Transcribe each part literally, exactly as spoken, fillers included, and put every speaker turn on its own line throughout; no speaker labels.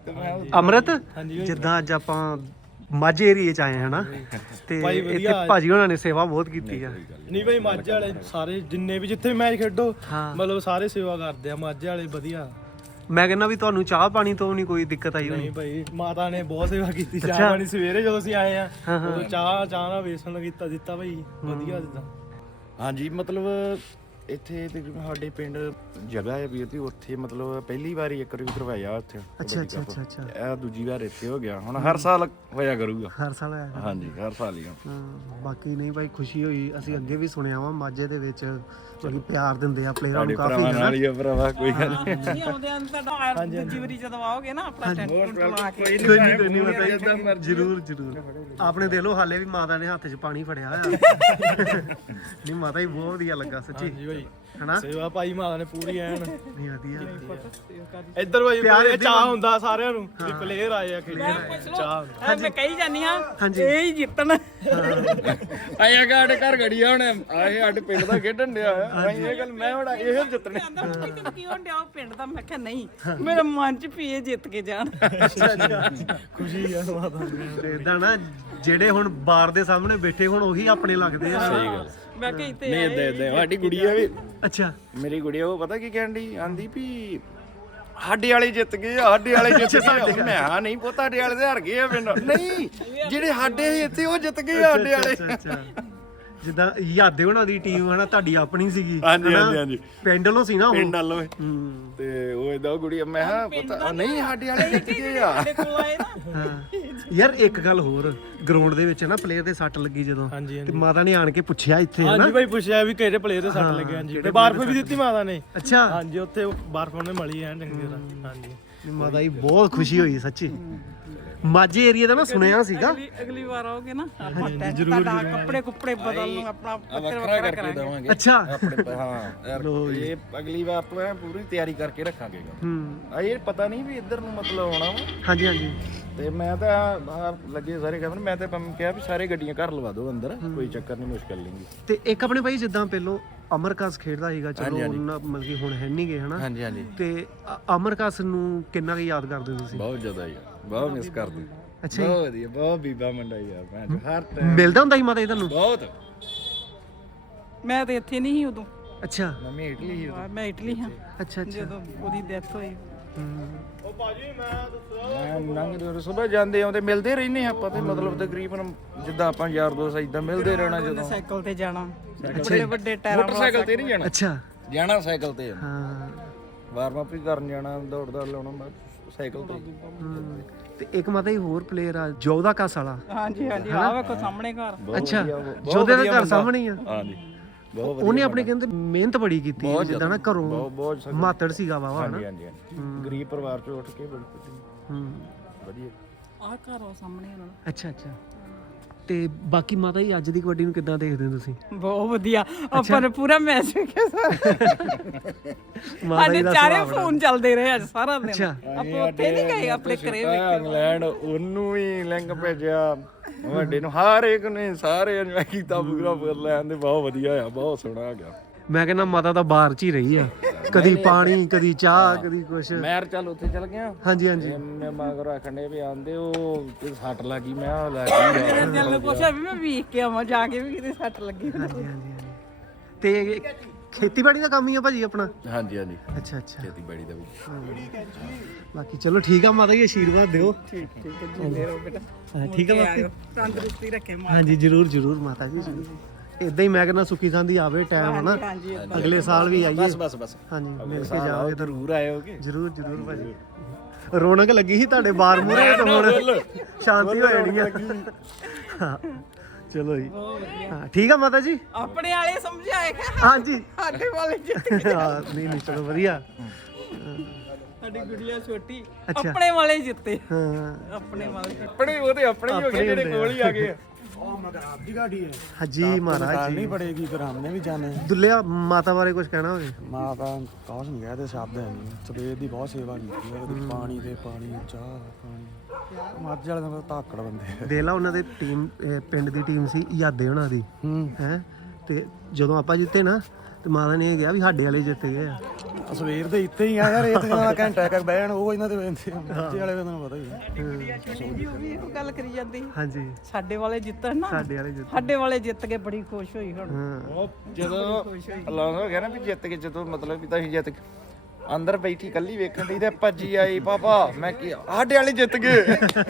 ਅਮਰਤ ਜਿੱਦਾਂ ਅੱਜ ਆਪਾਂ ਮਾਝੇ ਏਰੀਏ ਚ ਆਏ ਹਨਾ ਤੇ ਇੱਥੇ ਭਾਜੀ ਉਹਨਾਂ ਨੇ ਸੇਵਾ ਬਹੁਤ ਕੀਤੀ ਆ।
ਨਹੀਂ ਭਾਈ ਮਾਝੇ ਵਾਲੇ ਸਾਰੇ ਜਿੰਨੇ ਵੀ ਜਿੱਥੇ ਮੈਚ ਖੇਡੋ ਮਤਲਬ ਸਾਰੇ ਸੇਵਾ ਕਰਦੇ ਆ ਮਾਝੇ ਵਾਲੇ ਵਧੀਆ।
ਮੈਂ ਕਹਿੰਦਾ ਵੀ ਤੁਹਾਨੂੰ ਚਾਹ ਪਾਣੀ ਤੋਂ ਨਹੀਂ ਕੋਈ ਦਿੱਕਤ ਆਈ ਹੋਣੀ?
ਨਹੀਂ ਭਾਈ ਮਾਤਾ ਨੇ ਬਹੁਤ ਸੇਵਾ ਕੀਤੀ ਚਾਹ ਪਾਣੀ ਸਵੇਰੇ ਜਦੋਂ ਅਸੀਂ ਆਏ ਆ ਉਦੋਂ ਚਾਹ ਚਾਹ ਨਾਲ ਵੇਸਣ ਕੀਤਾ ਦਿੱਤਾ ਭਾਈ ਵਧੀਆ ਦਿੱਤਾ।
ਹਾਂਜੀ ਮਤਲਬ ਇੱਥੇ ਤਕਰੀਬਨ ਸਾਡੇ ਪਿੰਡ ਜਗ੍ਹਾ ਹੈ ਵੀਰ ਦੀ ਉੱਥੇ ਮਤਲਬ ਪਹਿਲੀ ਵਾਰੀ ਇੱਕ ਵਾਰੀ ਕਰਵਾਇਆ ਉੱਥੇ।
ਅੱਛਾ ਅੱਛਾ ਅੱਛਾ ਅੱਛਾ
ਇਹ ਦੂਜੀ ਵਾਰ ਇੱਥੇ ਹੋ ਗਿਆ ਹੁਣ ਹਰ ਸਾਲ ਹੋਇਆ ਕਰੂਗਾ।
ਹਰ ਸਾਲ ਹੋਇਆ?
ਹਾਂਜੀ ਹਰ ਸਾਲ ਹੀ।
ਹਾਂ ਬਾਕੀ ਨਹੀਂ ਭਾਈ ਖੁਸ਼ੀ ਹੋਈ। ਅਸੀਂ ਅੱਗੇ ਵੀ ਸੁਣਿਆ ਵਾ ਮਾਝੇ ਦੇ ਵਿੱਚ ਜਿਹੜੀ ਪਿਆਰ ਦਿੰਦੇ ਆ ਪਲੇਅਰਾਂ ਨੂੰ ਕਾਫੀ ਹੈ ਨਾ।
ਨਾਲ ਭਰਾਵਾ ਕੋਈ ਗੱਲ
ਨਹੀਂ ਆਉਂਦੇ ਆਂ ਤੁਹਾਡਾ ਦੂਜੀ ਵਾਰੀ ਜਦੋਂ ਆਓਗੇ ਨਾ ਆਪਣਾ ਟੈਂਟ ਲਾ ਕੇ
ਕੋਈ ਨਹੀਂ ਕੋਈ ਨਹੀਂ ਪਤਾ ਜਰੂਰ ਜਰੂਰ। ਆਪਣੇ ਦਿਲੋਂ ਹਾਲੇ ਵੀ ਮਾਤਾ ਨੇ ਹੱਥ 'ਚ ਪਾਣੀ ਫੜਿਆ ਹੋਇਆ। ਨਹੀਂ ਮਾਤਾ ਹੀ ਬਹੁਤ ਵਧੀਆ ਲੱਗਾ ਸੱਚੀ ਹਨਾ
ਸੇਵਾ ਭਾਈ ਮਾਤਾ ਨੇ ਪੂਰੀ ਐਨ
ਨਹੀਂ ਵਧੀਆ।
ਇੱਧਰ ਭਾਈ ਪਿਆਰ ਚਾਹ ਹੁੰਦਾ ਸਾਰਿਆਂ ਨੂੰ ਵੀ ਪਲੇਅਰ ਆਏ ਆ ਖੇਡਣ ਚਾਹ।
ਮੈਂ ਕਹੀ ਜਾਨੀ ਆ ਇਹ ਹੀ ਜਿੱਤਣ।
ਆਇਆ ਗਾੜੇ ਘਰ ਗੜੀ ਹੁਣ ਆਏ ਸਾਡੇ ਪਿੰਡ ਦਾ ਖੇਡਣ ਡਿਆ ਆ ਇਹ ਗੱਲ ਮੈਂ ਹੁਣ ਇਹੋ ਜਿੱਤਣੇ।
ਤੈਨੂੰ ਕੀ ਹੋਣ ਡਿਆ ਪਿੰਡ ਦਾ? ਮੈਂ ਕਿਹਾ ਨਹੀਂ ਮੇਰੇ ਮਨ ਚ ਪੀਏ ਜਿੱਤ ਕੇ ਜਾਣ।
ਖੁਸ਼ੀ ਆ ਮਾਤਾ
ਤੇ ਇਦਾਂ ਨਾ ਜਿਹੜੇ ਹੁਣ ਬਾਰ ਦੇ ਸਾਹਮਣੇ ਬੈਠੇ ਹੁਣ ਉਹੀ ਆਪਣੇ ਲੱਗਦੇ ਆ।
ਸਹੀ ਗੱਲ।
ਮੈਂ ਕਿਹਾ ਇੱਥੇ
ਨਹੀਂ ਇਦਾਂ ਇਦਾਂ ਸਾਡੀ ਗੁੜੀਆ ਵੀ
ਅੱਛਾ ਮੇਰੀ
ਗੁੜੀਆ ਉਹ ਪਤਾ ਕੀ ਕਹਿਣ ਦੀ ਆਂਦੀ ਵੀ ਸਾਡੇ ਵਾਲੇ ਜਿੱਤ ਗਏ ਸਾਡੇ ਵਾਲੇ ਜਿੱਤ ਗਏ। ਮੈਂ ਹਾਂ ਨਹੀਂ ਪੁੱਤ ਸਾਡੇ ਵਾਲੇ ਤੇ ਹਾਰ ਗਏ ਆ ਪਿੰਡ। ਨਹੀਂ ਜਿਹੜੇ ਸਾਡੇ ਇੱਥੇ ਉਹ ਜਿੱਤ ਗਏ ਸਾਡੇ ਵਾਲੇ।
ਜਿੱਦਾਂ ਯਾਦੇ ਉਹਨਾਂ ਦੀ ਟੀਮ ਹਨਾ ਤੁਹਾਡੀ ਆਪਣੀ ਸੀਗੀ
ਹਾਂਜੀ ਹਾਂਜੀ ਹਾਂਜੀ
ਪਿੰਡ ਵੱਲੋਂ ਸੀ ਨਾ ਉਹ
ਪਿੰਡ ਵੱਲੋਂ ਤੇ ਉਹ ਇਦਾਂ ਗੁੜੀਆ ਮੈਂ ਹਾਂ ਪਤਾ ਨਹੀਂ ਸਾਡੇ ਵਾਲੇ ਜਿੱਤ ਗਏ ਆ।
ਯਾਰ ਇੱਕ ਗੱਲ ਹੋਰ ਗਰਾਊਂਡ ਦੇ ਵਿੱਚ ਨਾ ਪਲੇਅਰ ਦੇ ਸੱਟ ਲੱਗੀ ਜਦੋਂ ਤੇ ਮਾਤਾ ਨੇ ਆਣ ਕੇ ਪੁੱਛਿਆ ਇੱਥੇ ਹਨਾ।
ਹਾਂਜੀ ਭਾਈ ਪੁੱਛਿਆ ਵੀ ਕਿਹੜੇ ਪਲੇਅਰ ਦੇ ਸੱਟ ਲੱਗੇ। ਹਾਂਜੀ ਤੇ ਬਰਫ਼ ਵੀ ਦਿੱਤੀ ਮਾਤਾ ਨੇ।
ਅੱਛਾ
ਹਾਂਜੀ ਉੱਥੇ ਬਰਫ਼ ਉਹਨੇ ਮਲੀ ਐ ਚੰਗੀ ਤਰ੍ਹਾਂ। ਹਾਂਜੀ
ਮਾਤਾ ਜੀ ਬਹੁਤ ਖੁਸ਼ੀ ਹੋਈ ਸੱਚੀ। ਮਾਝੇ ਏਰੀਆ ਦਾ ਨਾ ਸੁਣਿਆ ਸੀਗਾ।
ਅਗਲੀ ਵਾਰ ਆਓਗੇ ਨਾ ਆਪਾਂ ਟੈਂਟ ਦਾ ਕੱਪੜੇ ਕੁੱਪੜੇ ਬਦਲ ਨੂੰ ਆਪਣਾ
ਵੱਖਰਾ ਕਰਕੇ ਦਵਾਂਗੇ।
ਅੱਛਾ
ਆਪਣੇ ਹਾਂ ਇਹ ਅਗਲੀ ਵਾਰ ਆਪਾਂ ਪੂਰੀ ਤਿਆਰੀ ਕਰਕੇ ਰੱਖਾਂਗੇ।
ਹੂੰ
ਇਹ ਪਤਾ ਨਹੀਂ ਵੀ ਇੱਧਰ ਨੂੰ ਮਤਲਬ ਆਉਣਾ ਵਾ।
ਹਾਂਜੀ ਹਾਂਜੀ
ਤੇ ਮੈਂ ਤਾਂ ਬਾਹਰ ਲੱਗੇ ਸਾਰੇ ਕੈਮਰੇ ਮੈਂ ਤਾਂ ਕਿਹਾ ਵੀ ਸਾਰੇ ਗੱਡੀਆਂ ਘਰ ਲਵਾ ਦਿਓ ਅੰਦਰ ਕੋਈ ਚੱਕਰ ਨਹੀਂ ਮੁਸ਼ਕਲ ਨਹੀਂ।
ਤੇ ਇੱਕ ਆਪਣੇ ਭਾਈ ਜਿੱਦਾਂ ਪਹਿਲੋਂ ਅਮਰਕਾਸ ਖੇਡਦਾ ਸੀਗਾ ਚਲੋ ਉਹਨਾਂ ਮਤਲਬ ਕਿ ਹੁਣ ਹੈ ਨਹੀਂ ਗਏ ਹਨਾ।
ਹਾਂਜੀ ਹਾਂਜੀ
ਤੇ ਅਮਰਕਾਸ ਨੂੰ ਕਿੰਨਾ ਕੁ ਯਾਦ ਕਰਦੇ ਹੋ ਤੁਸੀਂ?
ਬਹੁਤ ਜ਼ਿਆਦਾ ਯਾਰ ਬਹੁਤ ਮਿਸ ਕਰਦੇ।
ਅੱਛਾ
ਬਹੁਤ ਵਧੀਆ ਬਹੁਤ ਬੀਬਾ ਮੁੰਡਾ ਯਾਰ ਮੈਂ ਹਰ ਟਾਈਮ
ਮਿਲਦਾ ਹੁੰਦਾ ਸੀ ਮਾਤਾ ਜੀ ਤੁਹਾਨੂੰ?
ਬਹੁਤ।
ਮੈਂ ਤੇ ਇੱਥੇ ਨਹੀਂ ਸੀ ਉਦੋਂ।
ਅੱਛਾ
ਮੰਮੀ ਇਟਲੀ ਹੀ
ਮੈਂ ਇਟਲੀ ਹਾਂ
ਅੱਛਾ ਅੱਛਾ
ਜਦੋਂ ਉਹਦੀ ਡੈਥ ਹੋਈ।
ਉਹ ਬਾਜੀ ਮੈਂ
ਮੈਂ ਲੰਘਦੇ ਹੋ ਸਵੇਰ ਜਾਂਦੇ ਆਉਂਦੇ ਮਿਲਦੇ ਰਹਿੰਦੇ ਆਪਾਂ ਤੇ ਮਤਲਬ ਤਕਰੀਬਨ ਜਿੱਦਾਂ ਆਪਾਂ ਯਾਰ ਦੋਸਤ ਇਦਾਂ ਮਿਲਦੇ ਰਹਿਣਾ ਜਦੋਂ
ਸਾਈਕਲ ਤੇ ਜਾਣਾ ਬੜੇ ਵੱਡੇ ਟਾਇਰਾਂ
ਮੋਟਰਸਾਈਕਲ ਤੇ ਨਹੀਂ ਜਾਣਾ।
ਅੱਛਾ
ਜਾਣਾ ਸਾਈਕਲ ਤੇ
ਹਾਂ
ਵਾਰਮ ਅਪ ਹੀ ਕਰਨ ਜਾਣਾ ਦੌੜ ਦੌੜ ਲਾਉਣਾ ਮੈਂ ਸਾਈਕਲ ਤੇ।
ਤੇ ਇੱਕ ਮਾਤਾ ਹੀ ਹੋਰ ਪਲੇਅਰ ਆ ਜੋਧਾ ਕਾਸ ਵਾਲਾ।
ਹਾਂਜੀ ਹਾਂਜੀ ਆ ਵੇਖੋ ਸਾਹਮਣੇ ਘਰ।
ਅੱਛਾ ਜੋਧੇ ਦਾ ਘਰ ਸਾਹਮਣੇ ਹੀ ਆ।
ਹਾਂਜੀ ਬਹੁਤ
ਉਹਨੇ ਆਪਣੇ ਕਹਿੰਦੇ ਮਿਹਨਤ ਬੜੀ ਕੀਤੀ ਜਿੱਦਾਂ ਨਾ ਘਰੋਂ
ਬਹੁਤ
ਮਾਤੜ ਸੀਗਾ ਵਾਵਾ
ਹਾਂਜੀ ਹਾਂਜੀ ਗਰੀਬ ਪਰਿਵਾਰ ਚੋਂ ਉੱਠ ਕੇ ਬੜੀ
ਹੂੰ
ਵਧੀਆ
ਆ ਘਰ ਉਹ ਸਾਹਮਣੇ ਉਹਨਾਂ ਦਾ।
ਅੱਛਾ ਅੱਛਾ ਤੇ ਬਾਕੀ ਮਾਤਾ ਜੀ ਅੱਜ ਦੀ ਕਬੱਡੀ ਨੂੰ ਕਿੱਦਾਂ ਦੇਖਦੇ ਹੋ ਤੁਸੀਂ?
ਬਹੁਤ ਵਧੀਆ ਆਪਾਂ ਨੇ ਪੂਰਾ ਮੈਚ ਵੇਖਿਆ ਸਾਰਾ।
ਮਾਤਾ ਜੀ
ਅੱਜ
ਦਾ
ਚਾਰੇ ਫੋਨ ਚੱਲਦੇ ਰਹੇ ਅੱਜ ਸਾਰਾ ਦਿਨ। ਆਪਾਂ ਉੱਥੇ ਨਹੀਂ ਗਏ ਆਪਣੇ ਘਰੇ ਵੇਖੇ।
ਇੰਗਲੈਂਡ ਉਹਨੂੰ ਵੀ ਲਿੰਕ ਭੇਜਿਆ ਵੱਡੇ ਨੂੰ ਹਰ ਇੱਕ ਨੇ ਸਾਰੇ ਇੰਜੋਏ ਕੀਤਾ ਪੂਰਾ ਫੁੱਲ ਲੈਣ ਦੇ ਬਹੁਤ ਵਧੀਆ ਆ ਬਹੁਤ ਸੋਹਣਾ ਆ ਗਿਆ।
ਮੈਂ ਕਹਿੰਦਾ ਮਾਤਾ ਤਾਂ ਬਾਹਰ ਚ ਹੀ ਰਹੀ ਆ ਕਦੀ ਪਾਣੀ ਕਦੀ ਚਾਹ ਕਦੀ ਕੁਛ।
ਮੈਂ ਚੱਲ ਉੱਥੇ ਚੱਲ ਗਿਆ।
ਹਾਂਜੀ ਹਾਂਜੀ
ਮੈਂ ਮਗਰ ਆਖਣੇ ਵੀ ਆਂਦੇ ਉਹ ਸੱਟ ਲੱਗੀ ਮੈਂ ਆ ਲੈ ਗਈ
ਦਿਲ ਨੂੰ ਪੁੱਛਿਆ ਵੀ ਮੈਂ ਵੇਖ ਕੇ ਆਵਾਂ ਜਾ ਕੇ ਵੀ ਕਿਤੇ ਸੱਟ ਲੱਗੀ।
ਹਾਂਜੀ ਹਾਂਜੀ ਤੇ ਖੇਤੀਬਾੜੀ ਦਾ ਕੰਮ ਹੀ ਆ ਭਾਜੀ ਆਪਣਾ?
ਹਾਂਜੀ ਹਾਂਜੀ
ਅੱਛਾ ਅੱਛਾ
ਖੇਤੀਬਾੜੀ ਦਾ ਵੀ।
ਬਾਕੀ ਚਲੋ ਠੀਕ ਆ ਮਾਤਾ ਜੀ ਆਸ਼ੀਰਵਾਦ ਦਿਓ।
ਠੀਕ ਠੀਕ ਹੈ ਜਿੰਦੇ ਰਹੋ ਬੇਟਾ।
ਹਾਂ ਠੀਕ ਆ ਬਾਕੀ
ਤੰਦਰੁਸਤੀ ਰੱਖੇ ਮਾਂ।
ਹਾਂਜੀ ਜਰੂਰ ਜਰੂਰ ਮਾਤਾ ਜੀ ਜਰੂਰ। ਇਦਾਂ ਹੀ ਮੈਂ ਕਹਿੰਦਾ ਸੁੱਕੀ ਸਾਂਦੀ ਆਵੇ ਟਾਈਮ ਹਨਾ ਅਗਲੇ ਸਾਲ ਵੀ ਆਈਏ।
ਬਸ ਬਸ ਬਸ
ਹਾਂਜੀ ਮਿਲ ਕੇ ਜਾਓਗੇ ਤਾਂ
ਜ਼ਰੂਰ ਆਇਓਗੇ।
ਜਰੂਰ ਜਰੂਰ ਭਾਜੀ। ਰੌਣਕ ਲੱਗੀ ਸੀ ਤੁਹਾਡੇ ਬਾਰ ਮੂਰੇ ਤੇ ਹੁਣ ਸ਼ਾਂਤੀ ਹੋ ਜਾਣੀ ਆ। ਚਲੋ ਜੀ ਹਾਂ ਠੀਕ ਆ ਮਾਤਾ ਜੀ।
ਆਪਣੇ ਵਾਲੇ ਸਮਝਾਏ
ਹਾਂਜੀ
ਸਾਡੇ ਵਾਲੇ ਜਿੱਤ ਗਏ।
ਹਾਂ ਨਹੀਂ ਨਹੀਂ ਚਲੋ ਵਧੀਆ।
ਸਾਡੀ ਗੁੜੀਆ ਛੋਟੀ ਆਪਣੇ ਵਾਲੇ ਜਿੱਤੇ।
ਹਾਂ
ਆਪਣੇ ਵਾਲੇ
ਆਪਣੇ ਉਹਦੇ ਆਪਣੇ ਹੀ ਹੋ ਗਏ ਜਿਹੜੇ ਕੋਲ ਹੀ ਆ ਗਏ।
हाजी महाराज
नहीं पड़ेगी फिर हमने भी जाने
दुल्लिया माता बारे कुछ कहना होगे?
माता कुछ नहीं कहते शब्द है नहीं सवेर की बहुत सेवा की है पानी दे पानी चाह पानी माझे वाले तो धाकड़ बंदे
देख ला उन्होंने टीम पिंड की टीम सी यादे होना दी है ਤੇ ਜਦੋਂ ਆਪਾਂ ਜਿੱਤੇ ਨਾ ਤੇ ਮਾਤਾ ਨੇ ਇਹ ਕਿਹਾ ਵੀ ਸਾਡੇ ਵਾਲੇ ਜਿੱਤ ਗਏ ਆ।
ਸਵੇਰ ਦੇ ਇੱਥੇ ਹੀ ਆ ਯਾਰ, ਇੱਥੇ ਦਾ ਘੰਟਾ ਇੱਕ ਬਹਿਣ ਉਹ ਇਹਨਾਂ ਦੇ ਮੱਝੇ ਵਾਲੇ ਦਾ ਤੁਹਾਨੂੰ ਪਤਾ ਹੀ ਹੈ।
ਜੀ ਉਹ ਵੀ ਇਹੋ ਗੱਲ ਕਰੀ ਜਾਂਦੀ
ਹਾਂਜੀ
ਸਾਡੇ ਵਾਲੇ ਜਿੱਤਣ ਨਾ,
ਸਾਡੇ ਵਾਲੇ ਜਿੱਤ
ਸਾਡੇ ਵਾਲੇ ਜਿੱਤ ਕੇ ਬੜੀ ਖੁਸ਼ ਹੋਈ ਹੁਣ।
ਹਾਂ
ਉਹ ਜਦੋਂ ਐਲਾਨ ਹੋ ਗਿਆ ਨਾ ਵੀ ਜਿੱਤ ਕੇ, ਜਦੋਂ ਮਤਲਬ ਵੀ ਤੁਸੀਂ ਜਿੱਤ ਗਏ, ਅੰਦਰ ਬੈਠੀ ਕੱਲੀ ਵੇਖਣ ਦੀ ਤੇ ਭੱਜੀ ਆਈ ਪਾਪਾ, ਮੈਂ ਕੀ ਸਾਡੇ ਵਾਲੇ ਜਿੱਤ ਗਏ।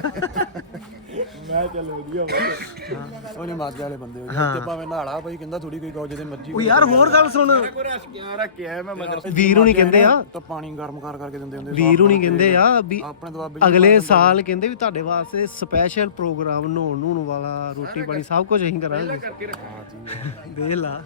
ਮੈਂ ਚੱਲ ਵਧੀਆ
ਉਹਨੇ ਮਾਝੇ ਵਾਲੇ ਬੰਦੇ ਹੋ ਤੇ ਭਾਵੇਂ ਨਹਾਲਾ ਭਾਈ ਕਹਿੰਦਾ ਥੋੜੀ ਕੋਈ ਕਹੋ ਜਿਹਦੇ ਮਰਜੀ
ਉਹ ਯਾਰ ਹੋਰ ਗੱਲ ਸੁਣ,
ਕੋਈ ਰਸ ਕਿਆ ਰੱਖਿਆ ਮੈਂ ਮਗਰ
ਵੀਰੂ ਨਹੀਂ ਕਹਿੰਦੇ ਆ,
ਤਾਂ ਪਾਣੀ ਗਰਮ ਕਰ ਕਰਕੇ ਦਿੰਦੇ ਹੁੰਦੇ
ਵੀਰੂ ਨਹੀਂ ਕਹਿੰਦੇ ਆ ਵੀ
ਆਪਣੇ ਦੁਆਬੇ
ਅਗਲੇ ਸਾਲ ਕਹਿੰਦੇ ਵੀ ਤੁਹਾਡੇ ਵਾਸਤੇ ਸਪੈਸ਼ਲ ਪ੍ਰੋਗਰਾਮ ਨਹਾਉਣ ਨੂਣ ਵਾਲਾ, ਰੋਟੀ ਪਾਣੀ ਸਭ ਕੁਝ ਅਸੀਂ ਕਰਾਂਗੇ। ਦੇਖ ਲਾ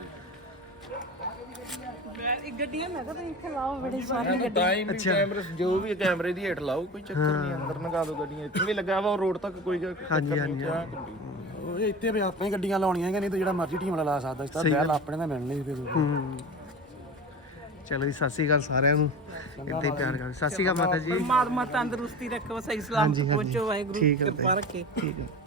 ਇਹ ਗੱਡੀਆਂ ਮੈਂ ਕਿਹਾ ਇੱਥੇ ਲਾਓ, ਬੜੀ ਸਾਰੀ ਗੱਡੀ।
ਟਾਈਮ ਵੀ ਕੈਮਰੇ ਜੋ ਵੀ ਕੈਮਰੇ ਦੀ ਹੇਠ ਲਾਓ, ਕੋਈ ਚੱਕਰ ਨਹੀਂ, ਅੰਦਰ ਲਗਾ ਦਿਓ ਗੱਡੀਆਂ, ਇੱਥੇ ਵੀ ਲੱਗਾ ਵਾ ਰੋਡ ਤੱਕ ਕੋਈ
ਹਾਂਜੀ ਹਾਂਜੀ
ਉਹ ਇੱਥੇ ਵੀ ਆਪਾਂ ਹੀ ਗੱਡੀਆਂ ਲਾਉਣੀਆਂ ਹੈਗੀਆਂ, ਨਹੀਂ ਤਾਂ ਜਿਹੜਾ ਮਰਜ਼ੀ ਟੀਮ ਵਾਲਾ ਲਾ ਸਕਦਾ ਇਸ ਤਰ੍ਹਾਂ ਬੈਲ ਆਪਣੇ ਦਾ ਮਿਲਣੇ ਫਿਰ।
ਹੂੰ ਚਲੋ ਜੀ, ਸਤਿ ਸ਼੍ਰੀ ਅਕਾਲ ਸਾਰਿਆਂ ਨੂੰ, ਇੱਦਾਂ ਹੀ ਪਿਆਰ ਕਰੋ। ਸਤਿ ਸ਼੍ਰੀ ਅਕਾਲ ਮਾਤਾ ਜੀ।
ਪਰਮਾਤਮਾ ਤੰਦਰੁਸਤੀ ਰੱਖੋ, ਸਹੀ ਸਲਾਮਤ ਪਹੁੰਚੋ, ਵਾਹਿਗੁਰੂ
ਠੀਕ ਹੈ
ਕਿਰਪਾ ਰੱਖੇ।
ਠੀਕ ਹੈ।